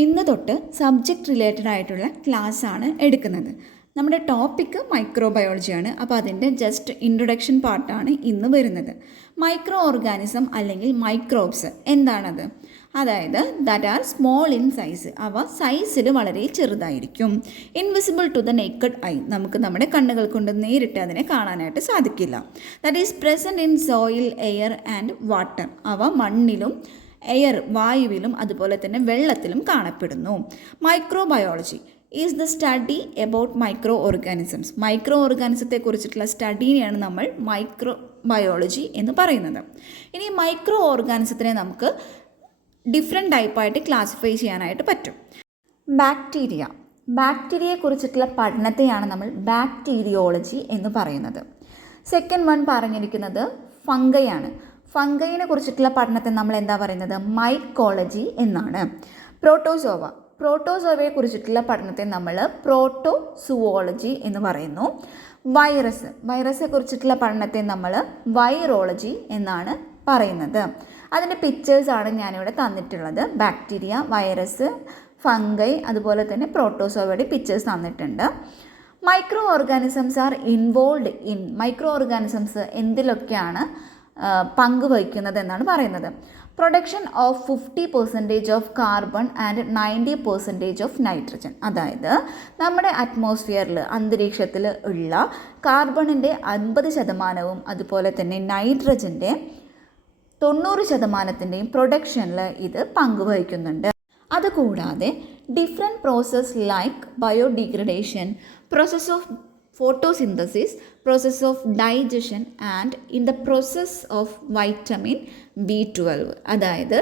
ഇന്ന് തൊട്ട് subject related ആയിട്ടുള്ള ക്ലാസ് ആണ് എടുക്കുന്നത്. നമ്മുടെ ടോപ്പിക്ക് മൈക്രോബയോളജിയാണ്. അപ്പോൾ അതിൻ്റെ ജസ്റ്റ് ഇൻട്രൊഡക്ഷൻ പാർട്ടാണ് ഇന്ന് വരുന്നത്. മൈക്രോ ഓർഗാനിസം അല്ലെങ്കിൽ മൈക്രോബ്സ് എന്താണത്? അതായത് that are small in size. അവ സൈസിൽ വളരെ ചെറുതായിരിക്കും. Invisible to the naked eye. നമുക്ക് നമ്മുടെ കണ്ണുകൾ കൊണ്ട് നേരിട്ട് അതിനെ കാണാനായിട്ട് സാധിക്കില്ല. That is present in soil, air and water. അവ മണ്ണിലും എയർ വായുവിലും അതുപോലെ തന്നെ വെള്ളത്തിലും കാണപ്പെടുന്നു. Microbiology is the study about micro organisms. Micro ഓർഗാനിസത്തെ കുറിച്ചിട്ടുള്ള സ്റ്റഡീനെയാണ് നമ്മൾ മൈക്രോബയോളജി എന്ന് പറയുന്നത്. ഇനി മൈക്രോ ഓർഗാനിസത്തിനെ നമുക്ക് ഡിഫറെൻറ്റ് ടൈപ്പായിട്ട് ക്ലാസിഫൈ ചെയ്യാനായിട്ട് പറ്റും. ബാക്ടീരിയയെ കുറിച്ചിട്ടുള്ള പഠനത്തെയാണ് നമ്മൾ ബാക്ടീരിയോളജി എന്ന് പറയുന്നത്. സെക്കൻഡ് വൺ പറഞ്ഞിരിക്കുന്നത് ഫംഗയാണ്. ഫംഗയിനെ കുറിച്ചിട്ടുള്ള പഠനത്തെ നമ്മൾ എന്താ പറയുന്നത്? മൈക്കോളജി എന്നാണ്. പ്രോട്ടോസോവയെ കുറിച്ചിട്ടുള്ള പഠനത്തെ നമ്മൾ പ്രോട്ടോസുവോളജി എന്ന് പറയുന്നു. വൈറസെ കുറിച്ചിട്ടുള്ള പഠനത്തെ നമ്മൾ വൈറോളജി എന്നാണ് പറയുന്നത്. അതിൻ്റെ പിക്ചേഴ്സാണ് ഞാനിവിടെ തന്നിട്ടുള്ളത്. ബാക്ടീരിയ, വൈറസ്, ഫംഗൈ, അതുപോലെ തന്നെ പ്രോട്ടോസോവയുടെ പിക്ചേഴ്സ് തന്നിട്ടുണ്ട്. Micro organisms are involve in. Micro organisms എന്തിലൊക്കെയാണ് പങ്കുവഹിക്കുന്നത് എന്നാണ് പറയുന്നത്. Production of 50% of carbon and 90% of nitrogen. അതായത് നമ്മുടെ അറ്റ്മോസ്ഫിയറിൽ, അന്തരീക്ഷത്തിൽ ഉള്ള കാർബണിൻ്റെ 50%, അതുപോലെ തന്നെ നൈട്രജൻ്റെ 90%ൻ്റെയും പ്രൊഡക്ഷനിൽ ഇത് പങ്കുവഹിക്കുന്നുണ്ട്. അതുകൂടാതെ different process like biodegradation, process of photosynthesis, process of digestion and in the process of vitamin B12. അതായത്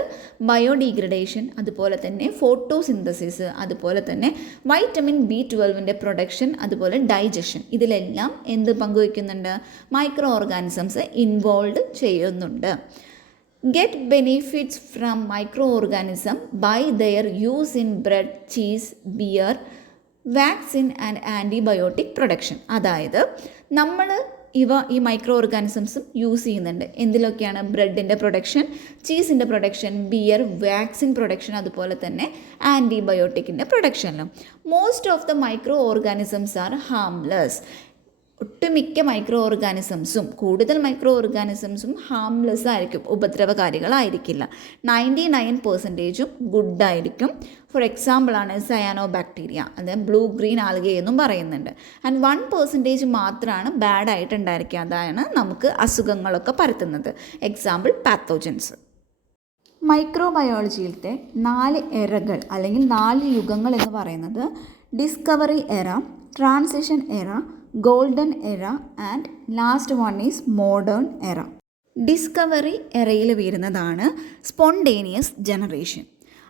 ബയോഡിഗ്രഡേഷൻ, അതുപോലെ തന്നെ ഫോട്ടോസിന്തസിസ്, അതുപോലെ തന്നെ വൈറ്റമിൻ B12ൻ്റെ പ്രൊഡക്ഷൻ, അതുപോലെ ഡൈജഷൻ, ഇതിലെല്ലാം എന്ത് പങ്കുവയ്ക്കുന്നുണ്ട്? മൈക്രോ ഓർഗാനിസംസ് ഇൻവോൾവ് ചെയ്യുന്നുണ്ട്. Get benefits from microorganism by their use in bread, cheese, beer, vaccine and antibiotic production. അതായത് നമ്മൾ ഈ മൈക്രോ ഓർഗാനിസംസും യൂസ് ചെയ്യുന്നുണ്ട്. എന്തിലൊക്കെയാണ്? ബ്രെഡിൻ്റെ പ്രൊഡക്ഷൻ, ചീസിൻ്റെ പ്രൊഡക്ഷൻ, ബിയർ, വാക്സിൻ പ്രൊഡക്ഷൻ, അതുപോലെ തന്നെ ആൻറ്റിബയോട്ടിക്കിൻ്റെ പ്രൊഡക്ഷനിലും. Most of the micro organisms are harmless. ഒട്ടുമിക്ക മൈക്രോ ഓർഗാനിസംസും, കൂടുതൽ മൈക്രോ ഓർഗാനിസംസും ഹാംലെസ് ആയിരിക്കും, ഉപദ്രവകാരികളായിരിക്കില്ല. 99% ഗുഡായിരിക്കും. ഫോർ എക്സാമ്പിളാണ് സയാനോ ബാക്ടീരിയ, അത് ബ്ലൂ ഗ്രീൻ ആൽഗെ എന്നും പറയുന്നുണ്ട്. ആൻഡ് 1% മാത്രമാണ് ബാഡായിട്ടുണ്ടായിരിക്കുക. അതാണ് നമുക്ക് അസുഖങ്ങളൊക്കെ പരത്തുന്നത്. Example pathogens. മൈക്രോബയോളജിയിലത്തെ 4 എറകൾ അല്ലെങ്കിൽ 4 യുഗങ്ങൾ എന്ന് പറയുന്നത് ഡിസ്കവറി എറ, ട്രാൻസിഷൻ എറ, ഗോൾഡൻ എറ and last one is modern എറ. ഡിസ്കവറി എറയിൽ വരുന്നതാണ് spontaneous generation.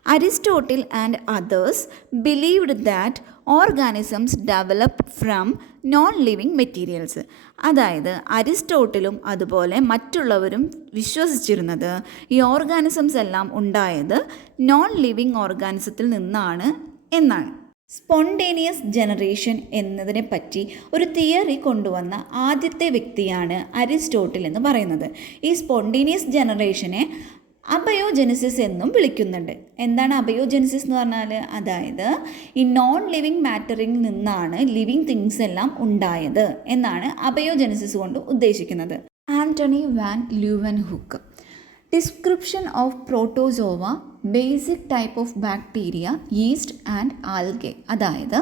Aristotle and others believed that organisms develop from non living materials. അതായത് അരിസ്റ്റോട്ടിലും അതുപോലെ മറ്റുള്ളവരും വിശ്വസിച്ചിരുന്നത് ഈ ഓർഗാനിസംസ് എല്ലാം ഉണ്ടായത് നോൺ ലിവിങ് ഓർഗാനിസത്തിൽ നിന്നാണ് എന്നാണ്. സ്പോണ്ടേനിയസ് ജനറേഷൻ എന്നതിനെ പറ്റി ഒരു തിയറി കൊണ്ടുവന്ന ആദ്യത്തെ വ്യക്തിയാണ് അരിസ്റ്റോട്ടിൽ എന്ന് പറയുന്നത്. ഈ സ്പോണ്ടേനിയസ് ജനറേഷനെ അബയോജെനസിസ് എന്നും വിളിക്കുന്നുണ്ട്. എന്താണ് അബയോജെനസിസ് എന്ന് പറഞ്ഞാൽ? അതായത് ഈ നോൺ ലിവിങ് മാറ്ററിൽ നിന്നാണ് ലിവിങ് തിങ്സ് എല്ലാം ഉണ്ടായത് എന്നാണ് അബയോജെനസിസ് കൊണ്ട് ഉദ്ദേശിക്കുന്നത്. Antony van Leeuwenhoek. Description of protozoa, basic type of bacteria, yeast and algae. അതായത്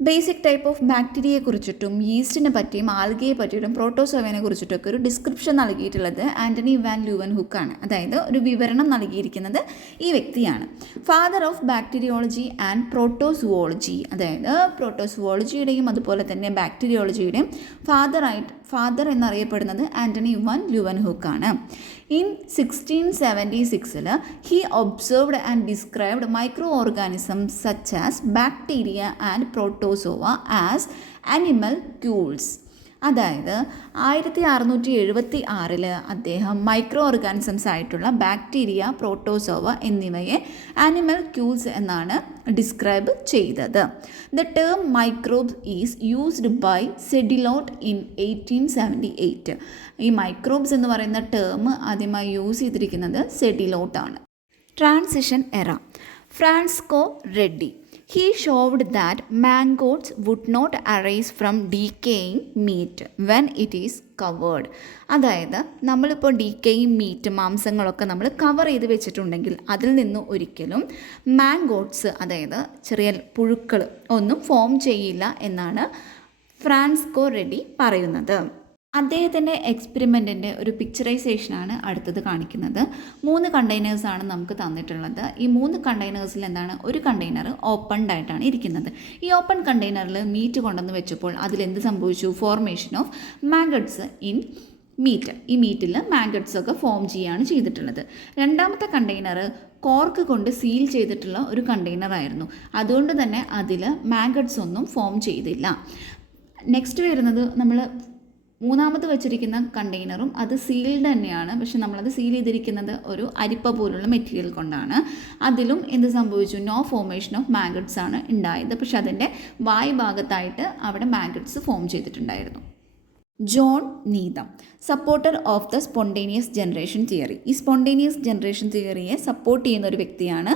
ബേസിക് ടൈപ്പ് ഓഫ് ബാക്ടീരിയയെ കുറിച്ചിട്ടും ഈസ്റ്റിനെ പറ്റിയും ആൽഗയെ പറ്റിയിട്ടും പ്രോട്ടോസോവയെ കുറിച്ചിട്ടൊക്കെ ഒരു ഡിസ്ക്രിപ്ഷൻ നൽകിയിട്ടുള്ളത് ആന്റണി വാൻ ല്യൂവൻഹുക്കാണ്. അതായത് ഒരു വിവരണം നൽകിയിരിക്കുന്നത് ഈ വ്യക്തിയാണ്. Father of bacteriology and protozoology. അതായത് പ്രോട്ടോസുവോളജിയുടെയും അതുപോലെ തന്നെ ബാക്ടീരിയോളജിയുടെയും ഫാദർ എന്നറിയപ്പെടുന്നത് ആന്റണി വാൻ ല്യൂവൻഹുക്കാണ്. In 1676 he observed and described microorganisms such as bacteria and protozoa as animalcules. അതായത് 1676 അദ്ദേഹം മൈക്രോ ഓർഗാനിസംസ് ആയിട്ടുള്ള ബാക്ടീരിയ, പ്രോട്ടോസോവ എന്നിവയെ ആനിമൽ ക്യൂൾസ് എന്നാണ് ഡിസ്ക്രൈബ് ചെയ്തത്. The term microbes is used by Sedillot in 1878. ഈ microbes എന്ന് പറയുന്ന ടേം ആദ്യമായി യൂസ് ചെയ്തിരിക്കുന്നത് സെഡിലോട്ടാണ്. Transition era. Francesco Reddy. He showed that maggots would not arise from decaying meat when it is covered. അതായത് നമ്മളിപ്പോൾ ഡീക്കേയിങ് മീറ്റ് മാംസങ്ങളൊക്കെ നമ്മൾ cover ചെയ്ത് വെച്ചിട്ടുണ്ടെങ്കിൽ അതിൽ നിന്ന് ഒരിക്കലും മാങ്കോട്ട്സ് അതായത് ചെറിയ പുഴുക്കൾ ഒന്നും ഫോം ചെയ്യില്ല എന്നാണ് ഫ്രാൻസ്കോ റെഡി പറയുന്നത്. അദ്ദേഹത്തിൻ്റെ എക്സ്പെരിമെൻറ്റിൻ്റെ ഒരു പിക്ചറൈസേഷനാണ് അടുത്തത് കാണിക്കുന്നത്. 3 കണ്ടെയ്നേഴ്സാണ് നമുക്ക് തന്നിട്ടുള്ളത്. ഈ 3 കണ്ടെയ്നേഴ്സിൽ എന്താണ്, ഒരു കണ്ടെയ്നർ ഓപ്പൺഡ് ആയിട്ടാണ് ഇരിക്കുന്നത്. ഈ ഓപ്പൺ കണ്ടെയ്നറിൽ മീറ്റ് കൊണ്ടുവന്ന് വെച്ചപ്പോൾ അതിലെന്ത് സംഭവിച്ചു? Formation of maggots in meat. ഈ മീറ്റിൽ മാഗട്സ് ഒക്കെ ഫോം ചെയ്യുകയാണ് ചെയ്തിട്ടുള്ളത്. രണ്ടാമത്തെ കണ്ടെയ്നർ കോർക്ക് കൊണ്ട് സീൽ ചെയ്തിട്ടുള്ള ഒരു കണ്ടെയ്നർ ആയിരുന്നു. അതുകൊണ്ട് തന്നെ അതിൽ മാഗട്സ് ഒന്നും ഫോം ചെയ്തില്ല. നെക്സ്റ്റ് വരുന്നത് നമ്മൾ മൂന്നാമത് വെച്ചിരിക്കുന്ന കണ്ടെയ്നറും അത് സീൽഡ് തന്നെയാണ്. പക്ഷെ നമ്മളത് സീൽ ചെയ്തിരിക്കുന്നത് ഒരു അരിപ്പ പോലുള്ള മെറ്റീരിയൽ കൊണ്ടാണ്. അതിലും എന്ത് സംഭവിച്ചു? നോ ഫോർമേഷൻ ഓഫ് മാഗട്സ് ആണ് ഉണ്ടായത്. പക്ഷെ അതിൻ്റെ വായ് ഭാഗത്തായിട്ട് അവിടെ മാഗട്സ് ഫോം ചെയ്തിട്ടുണ്ടായിരുന്നു. John Needham, supporter of the spontaneous generation theory. ഈ സ്പോണ്ടേനിയസ് ജനറേഷൻ തിയറിയെ സപ്പോർട്ട് ചെയ്യുന്ന ഒരു വ്യക്തിയാണ്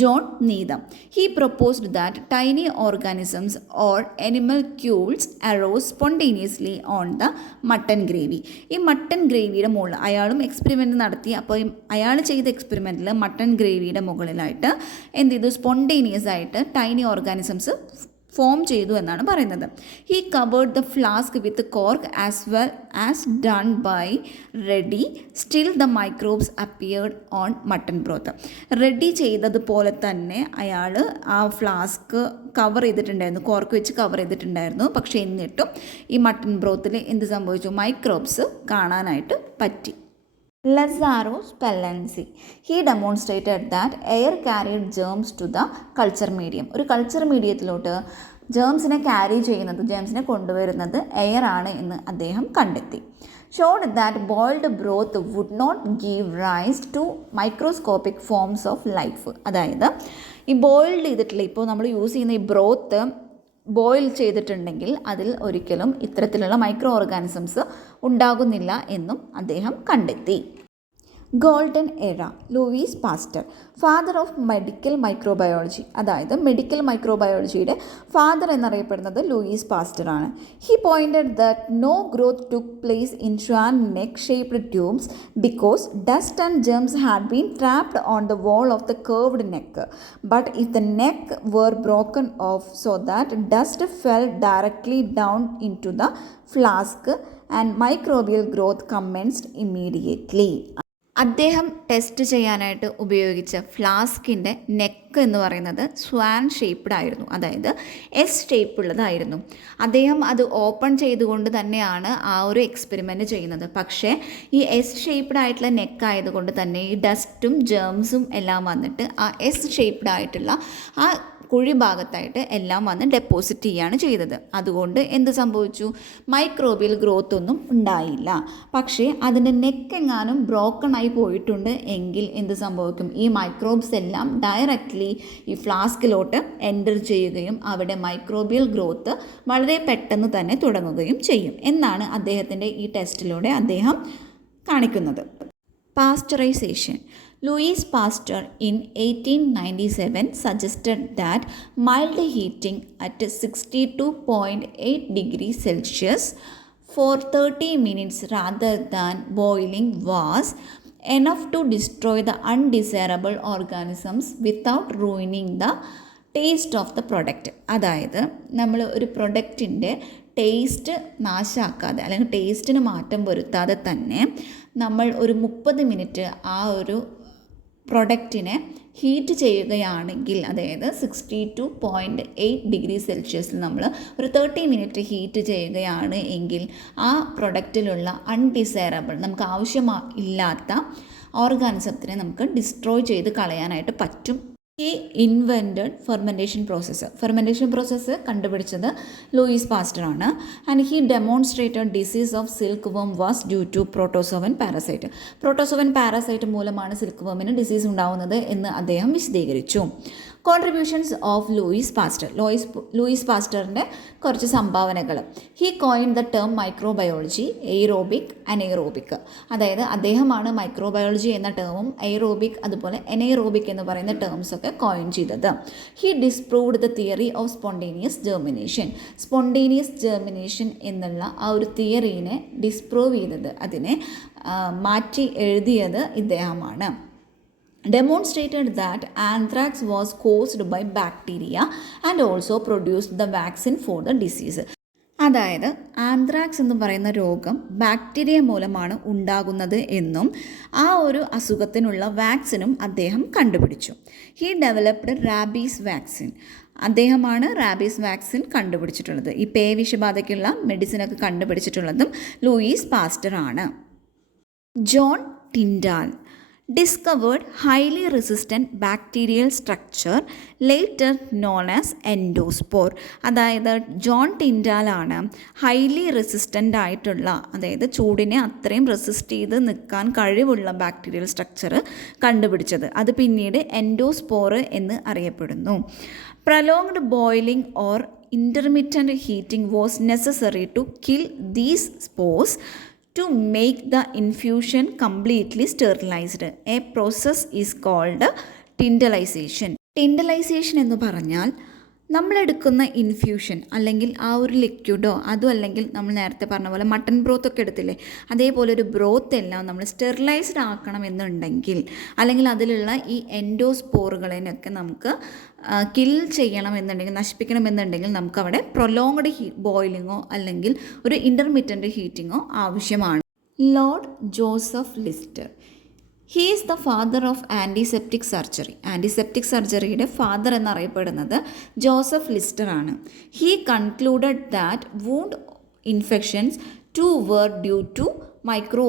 John Needham. He proposed that tiny organisms or animalcules arose spontaneously on the mutton gravy. ഈ മട്ടൺ ഗ്രേവിയുടെ മുകളിൽ അയാളും എക്സ്പെരിമെൻറ്റ് നടത്തി. അപ്പോൾ അയാൾ ചെയ്ത എക്സ്പെരിമെൻറ്റിൽ മട്ടൺ ഗ്രേവിയുടെ മുകളിലായിട്ട് എന്ത് ചെയ്തു? സ്പോണ്ടേനിയസ് ആയിട്ട് ടൈനി ഓർഗാനിസംസ് ഫോം ചെയ്തു എന്നാണ് പറയുന്നത്. He covered the flask with cork as well as done by Redi. Still the microbes appeared on mutton broth. Redi ചെയ്തതുപോലെ തന്നെ അയാൾ ആ ഫ്ലാസ്ക് കവർ ചെയ്തിട്ടുണ്ടായിരുന്നു, കോർക്ക് വെച്ച് കവർ ചെയ്തിട്ടുണ്ടായിരുന്നു. പക്ഷേ എന്നിട്ടും ഈ മട്ടൺ ബ്രോത്തിൽ എന്ത് സംഭവിച്ചു? മൈക്രോബ്സ് കാണാനായിട്ട് പറ്റി. Lazzaro Spallanzani. He demonstrated that air carried germs to the culture medium. ഒരു കൾച്ചർ മീഡിയത്തിലോട്ട് ജേംസിനെ ക്യാരി ചെയ്യുന്നത്, ജേംസിനെ കൊണ്ടുവരുന്നത് എയർ ആണ് എന്ന് അദ്ദേഹം കണ്ടെത്തി. Showed that boiled broth would not give rise to microscopic forms of life. അതായത് ഈ ബോയിൽഡ് ചെയ്തിട്ടുള്ള, ഇപ്പോൾ നമ്മൾ യൂസ് ചെയ്യുന്ന ഈ ബ്രോത്ത് ബോയിൽ ചെയ്തിട്ടുണ്ടെങ്കിൽ അതിൽ ഒരിക്കലും ഇത്തരത്തിലുള്ള മൈക്രോ ഓർഗാനിസംസ് ഉണ്ടാകുന്നില്ല എന്നും അദ്ദേഹം കണ്ടെത്തി. Golden era, Louis Pasteur, father of medical microbiology. അതായത് മെഡിക്കൽ മൈക്രോബയോളജിയുടെ ഫാദർ എന്നറിയപ്പെടുന്നത് ലൂയിസ് പാസ്റ്റർ ആണ്. He pointed that no growth took place in swan neck shaped tubes because dust and germs had been trapped on the wall of the curved neck. But if the neck were broken off so that dust fell directly down into the flask and microbial growth commenced immediately. അദ്ദേഹം test ചെയ്യാനായിട്ട് ഉപയോഗിച്ച ഫ്ലാസ്കിൻ്റെ neck എന്ന് പറയുന്നത് swan shaped ആയിരുന്നു, അതായത് S shape ഉള്ളതായിരുന്നു. അദ്ദേഹം അത് ഓപ്പൺ ചെയ്തുകൊണ്ട് തന്നെയാണ് ആ ഒരു എക്സ്പെരിമെൻറ്റ് ചെയ്യുന്നത്. പക്ഷേ ഈ എസ് ഷേപ്പ്ഡ് ആയിട്ടുള്ള നെക്ക് ആയതുകൊണ്ട് തന്നെ ഈ ഡസ്റ്റും ജേംസും എല്ലാം വന്നിട്ട് ആ എസ് ഷേപ്പ്ഡ് ആയിട്ടുള്ള ആ കുഴി ഭാഗത്തായിട്ട് എല്ലാം വന്ന് ഡെപ്പോസിറ്റ് ചെയ്യുകയാണ് ചെയ്തത്. അതുകൊണ്ട് എന്ത് സംഭവിച്ചു? മൈക്രോബിയൽ ഗ്രോത്ത് ഒന്നും ഉണ്ടായില്ല. പക്ഷേ അതിൻ്റെ നെക്കെങ്ങാനും ബ്രോക്കൺ ആയി പോയിട്ടുണ്ട് എങ്കിൽ എന്ത് സംഭവിക്കും? ഈ മൈക്രോബ്സ് എല്ലാം ഡയറക്റ്റ്ലി ഈ ഫ്ലാസ്കിലോട്ട് എൻ്റർ ചെയ്യുകയും അവിടെ മൈക്രോബിയൽ ഗ്രോത്ത് വളരെ പെട്ടെന്ന് തന്നെ തുടങ്ങുകയും ചെയ്യും എന്നാണ് അദ്ദേഹത്തിൻ്റെ ഈ ടെസ്റ്റിലൂടെ അദ്ദേഹം കാണിക്കുന്നത്. Pasteurisation. Louis Pasteur in 1897 suggested that mild heating at 62.8 degrees Celsius for 30 minutes rather than boiling was enough to destroy the undesirable organisms without ruining the taste of the product. അതായത് നമ്മൾ ഒരു പ്രൊഡക്റ്റിൻ്റെ ടേസ്റ്റ് നാശാക്കാതെ അല്ലെങ്കിൽ ടേസ്റ്റിന് മാറ്റം വരുത്താതെ തന്നെ നമ്മൾ ഒരു 30 മിനിറ്റ് ആ ഒരു പ്രൊഡക്റ്റിനെ ഹീറ്റ് ചെയ്യുകയാണെങ്കിൽ, അതായത് 62.8 ഡിഗ്രി സെൽഷ്യസിൽ നമ്മൾ ഒരു 30 മിനിറ്റ് ഹീറ്റ് ചെയ്യുകയാണ് എങ്കിൽ ആ പ്രൊഡക്റ്റിലുള്ള അൺഡിസൈറബിൾ, നമുക്ക് ആവശ്യമില്ലാത്ത ഓർഗാനിസത്തിനെ നമുക്ക് ഡിസ്ട്രോയ് ചെയ്ത് കളയാനായിട്ട് പറ്റും. He invented fermentation process. Fermentation process കണ്ടുപിടിച്ചത് ലൂയിസ് പാസ്റ്റർ ആണ്. And he demonstrated disease of silk worm was due to protozoan parasite. Protozoan parasite മൂലമാണ് സിൽക്ക് വർമിന് ഡിസീസ് ഉണ്ടാവുന്നത് എന്ന് അദ്ദേഹം വിശദീകരിച്ചു. കോൺട്രിബ്യൂഷൻസ് ഓഫ് ലൂയിസ് പാസ്റ്ററിൻ്റെ കുറച്ച് സംഭാവനകൾ. He coin the term microbiology, aerobic, anaerobic. അതായത് അദ്ദേഹമാണ് മൈക്രോബയോളജി എന്ന ടേമും എയ്റോബിക് അതുപോലെ എനൈറോബിക് എന്ന് പറയുന്ന ടേംസൊക്കെ കോയിൻ ചെയ്തത്. He disproved the theory of spontaneous germination എന്നുള്ള ആ ഒരു തിയറീനെ ഡിസ്പ്രൂവ് ചെയ്തത്, അതിനെ മാറ്റി എഴുതിയത് ഇദ്ദേഹമാണ്. Demonstrated that anthrax was caused by bacteria and also produced the vaccine for the disease. അതായത് ആന്ത്രാക്സ് എന്ന് പറയുന്ന രോഗം ബാക്ടീരിയ മൂലമാണ് ഉണ്ടാകുന്നത് എന്നും ആ ഒരു അസുഖത്തിനുള്ള വാക്സിനും അദ്ദേഹം കണ്ടുപിടിച്ചു. He developed rabies vaccine. അദ്ദേഹമാണ് റാബീസ് വാക്സിൻ കണ്ടുപിടിച്ചിട്ടുള്ളത്. ഈ പേവിഷബാധയ്ക്കുള്ള മെഡിസിനൊക്കെ കണ്ടുപിടിച്ചിട്ടുള്ളതും ലൂയിസ് പാസ്റ്റർ ആണ്. John Tyndall discovered highly resistant bacterial structure later known as endospore. അതായത് ജോൺ ടിൻഡാലാണ് ഹൈലി റെസിസ്റ്റൻ്റ് ആയിട്ടുള്ള, അതായത് ചൂടിനെ അത്രയും റെസിസ്റ്റ് ചെയ്ത് നിൽക്കാൻ കഴിവുള്ള ബാക്ടീരിയൽ സ്ട്രക്ചർ കണ്ടുപിടിച്ചത്. അത് പിന്നീട് എൻഡോസ്പോർ എന്ന് അറിയപ്പെടുന്നു. Prolonged boiling or intermittent heating was necessary to kill these spores to make the infusion completely sterilized. A process is called ടിൻഡലൈസേഷൻ. ടിൻഡലൈസേഷൻ എന്ന് പറഞ്ഞാൽ നമ്മളെടുക്കുന്ന ഇൻഫ്യൂഷൻ അല്ലെങ്കിൽ ആ ഒരു ലിക്വിഡോ അതും അല്ലെങ്കിൽ നമ്മൾ നേരത്തെ പറഞ്ഞ പോലെ മട്ടൺ ബ്രോത്തൊക്കെ എടുത്തില്ലേ, അതേപോലെ ഒരു ബ്രോത്ത് എല്ലാം നമ്മൾ സ്റ്റെറിലൈസ്ഡ് ആക്കണമെന്നുണ്ടെങ്കിൽ അല്ലെങ്കിൽ അതിലുള്ള ഈ എൻഡോസ്പോറുകളെയൊക്കെ നമുക്ക് കിൽ ചെയ്യണമെന്നുണ്ടെങ്കിൽ, നശിപ്പിക്കണമെന്നുണ്ടെങ്കിൽ നമുക്കവിടെ പ്രൊലോങ്ഡ് ബോയിലിങ്ങോ അല്ലെങ്കിൽ ഒരു ഇൻ്റർമിറ്റൻ്റ് ഹീറ്റിങ്ങോ ആവശ്യമാണ്. Lord Joseph Lister. He is the father of antiseptic surgery. Antiseptic സർജറിയുടെ ഫാദർ എന്നറിയപ്പെടുന്നത് ജോസഫ് ലിസ്റ്റർ ആണ്. He concluded that wound infections were due to micro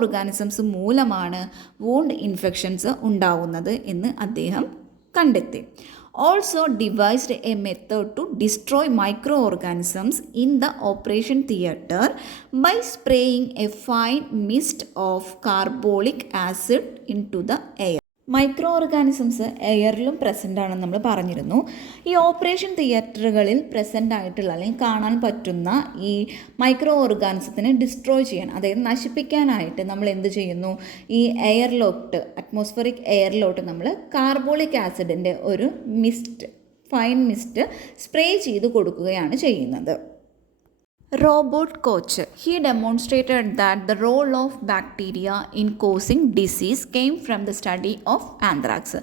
organisms മൂലമാണ് വൂണ്ട് ഇൻഫെക്ഷൻസ് ഉണ്ടാവുന്നത് എന്ന് അദ്ദേഹം കണ്ടെത്തി. Also devised a method to destroy microorganisms in the operation theatre by spraying a fine mist of carbolic acid into the air. Micro organisms എയറിലും present ആണെന്ന് നമ്മൾ പറഞ്ഞിരുന്നു. ഈ ഓപ്പറേഷൻ തിയേറ്ററുകളിൽ പ്രസൻ്റ് ആയിട്ടുള്ള അല്ലെങ്കിൽ കാണാൻ പറ്റുന്ന ഈ മൈക്രോ ഓർഗാനിസത്തിനെ ഡിസ്ട്രോയ് ചെയ്യാൻ, അതായത് നശിപ്പിക്കാനായിട്ട് നമ്മൾ എന്ത് ചെയ്യുന്നു, ഈ എയറിലോട്ട്, അറ്റ്മോസ്ഫിയറിക് എയറിലോട്ട് നമ്മൾ കാർബോളിക് ആസിഡിൻ്റെ ഒരു ഫൈൻ മിസ്റ്റ് സ്പ്രേ ചെയ്ത് കൊടുക്കുകയാണ് ചെയ്യുന്നത്. Robert Koch. He demonstrated that the role of bacteria in causing disease came from the study of anthrax.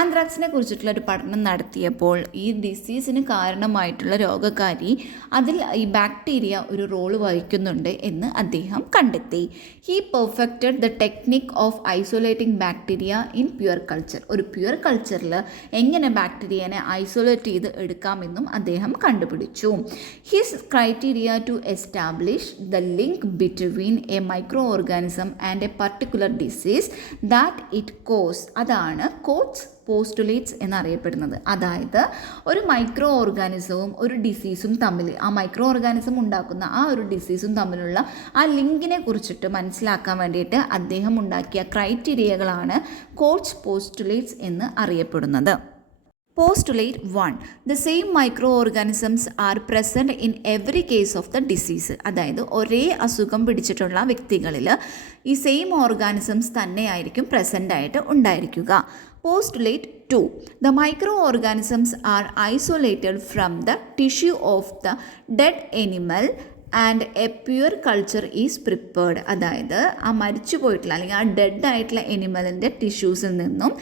ആന്ത്രാക്സിനെ കുറിച്ചിട്ടുള്ള ഒരു പഠനം നടത്തിയപ്പോൾ ഈ ഡിസീസിന് കാരണമായിട്ടുള്ള രോഗകാരി അതിൽ ഈ ബാക്ടീരിയ ഒരു റോള് വഹിക്കുന്നുണ്ട് എന്ന് അദ്ദേഹം കണ്ടെത്തി. He perfected the technique of isolating bacteria in pure culture. ഒരു പ്യുവർ കൾച്ചറിൽ എങ്ങനെ ബാക്ടീരിയനെ ഐസൊലേറ്റ് ചെയ്ത് എടുക്കാമെന്നും അദ്ദേഹം കണ്ടുപിടിച്ചു. His criteria to establish the link between a micro organism and a particular disease that it cause, അതാണ് കോച്ച് പോസ്റ്റുലേറ്റ്സ് എന്നറിയപ്പെടുന്നത്. അതായത് ഒരു മൈക്രോ ഓർഗാനിസവും ഒരു ഡിസീസും തമ്മിൽ, ആ മൈക്രോ ഓർഗാനിസം ഉണ്ടാക്കുന്ന ആ ഒരു ഡിസീസും തമ്മിലുള്ള ആ ലിങ്കിനെ കുറിച്ചിട്ട് മനസ്സിലാക്കാൻ വേണ്ടിയിട്ട് അദ്ദേഹം ഉണ്ടാക്കിയ ക്രൈറ്റീരിയകളാണ് കോച്ച് പോസ്റ്റുലേറ്റ്സ് എന്ന് അറിയപ്പെടുന്നത്. Postulate 1. The same microorganisms are present in every case of the disease. അതായത് ഒരേ അസുഖം പിടിച്ചിട്ടുള്ള വ്യക്തികളിൽ ഈ സെയിം ഓർഗാനിസംസ് തന്നെയായിരിക്കും പ്രസൻ്റ് ആയിട്ട് ഉണ്ടായിരിക്കുക. Postulate 2. The microorganisms are isolated from the tissue of the dead animal and A pure culture is prepared. അതായത് ആ മരിച്ചു പോയിട്ടുള്ള അല്ലെങ്കിൽ ആ ഡെഡ് ആയിട്ടുള്ള എനിമലിൻ്റെ ടിഷ്യൂസിൽ നിന്നും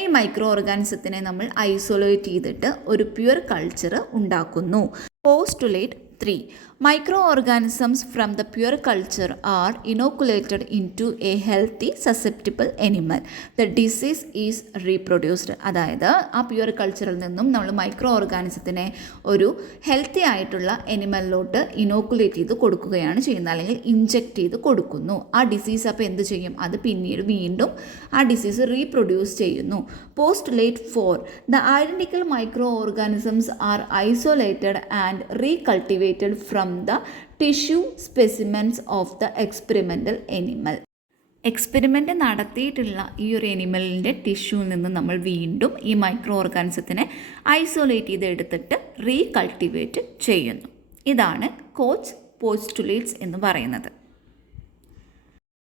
ഈ മൈക്രോ ഓർഗാനിസത്തിനെ നമ്മൾ ഐസൊലേറ്റ് ചെയ്തിട്ട് ഒരു പ്യുവർ കൾച്ചർ ഉണ്ടാക്കുന്നു. Postulate 3. Microorganisms from the pure culture are inoculated into a healthy susceptible animal. The disease is reproduced. അതായത് ആ പ്യുവർ കൾച്ചറിൽ നിന്നും നമ്മൾ മൈക്രോ ഓർഗാനിസത്തിനെ ഒരു ഹെൽത്തി ആയിട്ടുള്ള എനിമലിലോട്ട് ഇനോക്കുലേറ്റ് ചെയ്ത് കൊടുക്കുകയാണ് ചെയ്യുന്നത്, അല്ലെങ്കിൽ ഇഞ്ചെക്റ്റ് ചെയ്ത് കൊടുക്കുന്നു. ആ ഡിസീസ് അപ്പോൾ എന്ത് ചെയ്യും, അത് പിന്നീട് വീണ്ടും ആ ഡിസീസ് റീപ്രൊഡ്യൂസ് ചെയ്യുന്നു. Postulate 4. The identical microorganisms are isolated and recultivated from the tissue specimens of the experimental animal. Experiment നടത്തിയിട്ടുള്ള ഈ ഒരു എനിമലിൻ്റെ ടിഷ്യൂവിൽ നിന്ന് നമ്മൾ വീണ്ടും ഈ മൈക്രോ ഓർഗാനിസത്തിനെ ഐസൊലേറ്റ് ചെയ്തെടുത്തിട്ട് റീകൾട്ടിവേറ്റ് ചെയ്യുന്നു. ഇതാണ് കോച്ച് പോസ്റ്റുലേറ്റ്സ് എന്ന് പറയുന്നത്.